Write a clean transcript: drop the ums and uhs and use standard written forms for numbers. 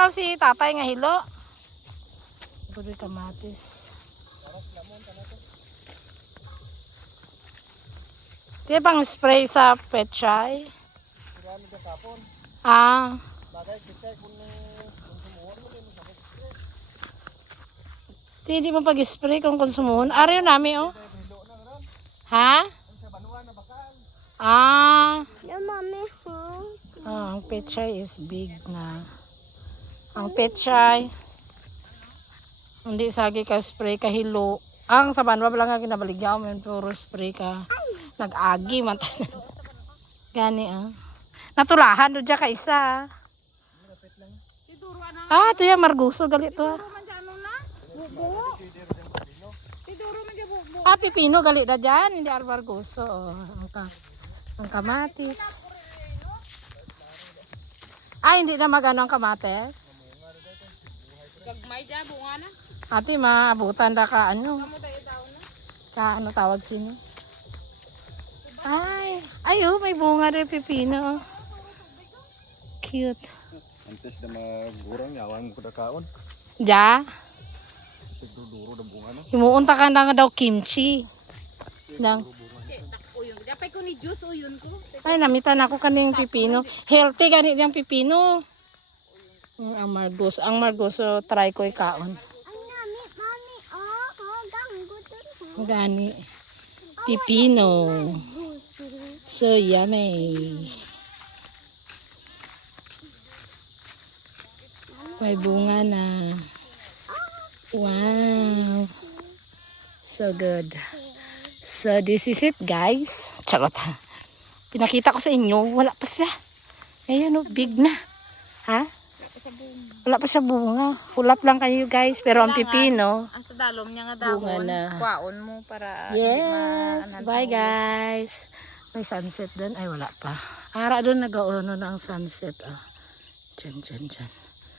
bakal si tatay nga hilo. Budoy kamatis. Di bang spray sa pechay? Ah. Di mo pag-spray kung konsumuhon. Ariyo nami oh. Ha? Ah. Ang pechay is big na. Ang pechay. Hindi sagi ka spray ka hilo. Ang sa banwa lang nga kinabaligyaw men puro spray ka. Nag-agi man. Gani ah. Natulahan do ka isa. Ah, to ya marguso gali to. Ah, pipino gali da dyan, hindi marguso. Oh, ang kamatis. Ah, hindi na magano ang kamatis. Gagmay dyan, bunga na. Ate, maabutan da ka ano. Ka ano tawag sino? Ay, ayo, may bunga rin pipino. Cute. Antes na magurang yawan mo kada kaon. Ja. Duro da bunga no. Himuunta ka na nga daw kimchi. Dang. Dapat ko ni juice uyun ko. Ay, namitan ako kaning pipino. Healthy gani diyang pipino. Ang margoso try ko ikaon. Gani. Pipino. So yummy. May bunga na. Wow. So good. So this is it guys. Charot. Pinakita ko sa inyo. Wala pa siya. Ayan o. Big na. Ha? Wala pa siya bunga. Hulat lang kayo guys. Pero ang pipino. Ang sa dalom niya nga dahon. Kwaon mo para yes. Bye guys. May sunset doon. Ay wala pa. Ara doon nag-aono na ang sunset. Oh. Diyan.